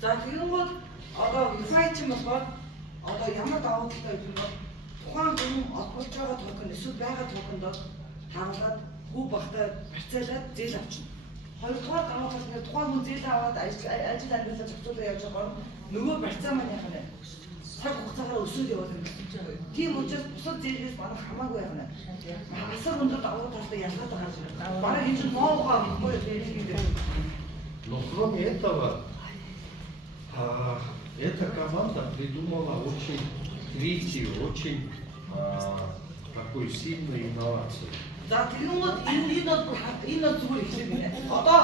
За тэгэнгүүт одоо Wi-Fi ч юм болохоор одоо ямар давуу талтай юм бол тухайн хүн олболж байгаа токен эсвэл байгаа токендод харуулад хүү багтаа барьцаалаад зээл авчна. Хоёрдугаар давуу тал нь тухайн хүн зээл аваад ажил амьдралаа зохицуулаад явж байгаа нөгөө барьцаа маань яах вэ? Цаг хугацаагаар өсөж яваад байна. Тийм учраас бусад зээлээс барах хамаагүй яах вэ? Асар өндөр давуу талтай ялгаад байгаа юм. Бараг энэ чинь ноогоо байхгүй гэдэг. Но кроме этого, эта команда придумала очень третью, очень такую сильную инновацию. За тэгэнгүүт энэ бол зүгээр их юм байна. Одоо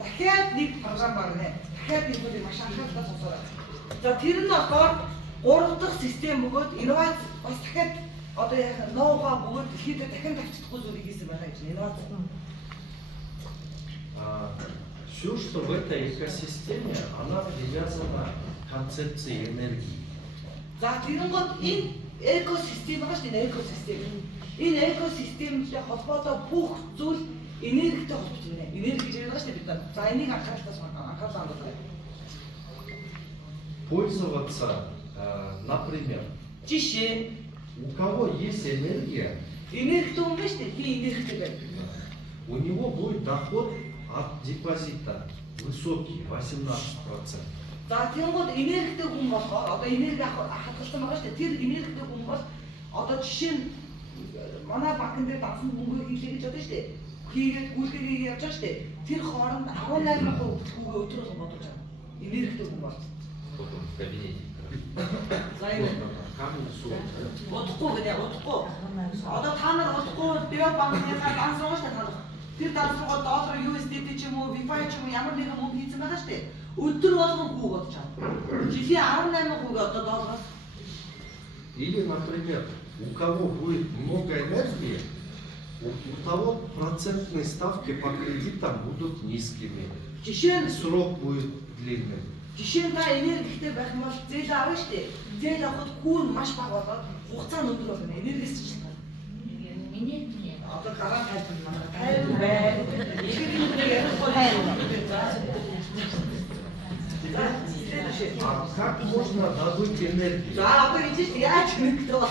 дахиад нэг програм байна. Дахиад нэг зүйл маш анхааралтай сонсоод. За тэр нь одоо 3 дахь систем бөгөөд инновац бас дахиад одоо яг ноугаа бөгөөд дэлхийд дахин тавьчихгүй зүйлийг хийсэн байна гэж инновац. Все, что в этой экосистеме, она привязана к концепции энергии. За тэгэнгүүт энэ экосистем байгаа шүү дээ, экосистем. Энэ экосистемтэй холбоотой бүх зүйл энергитэй холбоотой байна. Энерги гэж байгаа шүү дээ бид нар. За энийг анхаарал хандуулъя. Пользоваться, например, Жишээ у кого есть энергия, энергитэй хүн биш үү? Би энергитэй байна. у него будет доход от депозита высокий, 18%. За тэгэнгүүт энергитэй хүн болохоор одоо энерги хадгалсан байгаа шүү дээ. Тэр энергитэй хүн бол одоо жишээ нь манай банкн дээр дансан мөнгө хийлээ гэж бодсон шүү дээ. Хийгээд гүйлгээ явж байгаа шүү дээ. Тэр хооронд 18% төгрөг өдрөөр бодож байгаа. Энергитэй хүн бол. В кабинете. За юу? Удахгүй гэдэг удахгүй. Одоо та нар удахгүй био банкныхаа данс руу шүү дээ та нар. Тэр данс руугаа доллар USDT ч юм уу, Wi-Fi ч юм уу ямар нэгэн мөнгө хийсэн байгаа шүү дээ. Өдөр болгон хүү бодож байгаа. Жилийн 18% одоо доллараас. Или, например, у кого будет много энергии, у того процентные ставки по кредитам будут низкими. Жишээ нь Срок будет длинным. жишээ нь та энергитэй байх юм бол зээл авах шүү дээ. Зээл авахд хүүн маш бага болоод хугацаа нь өндөр болно. Энергиэс ч юм. Одоо гараа тайлбар манай тайлбар байна. Ихээр юм ярихгүй А как можно добыть энергию? За одоо ингэж яаж нэгтэй болов.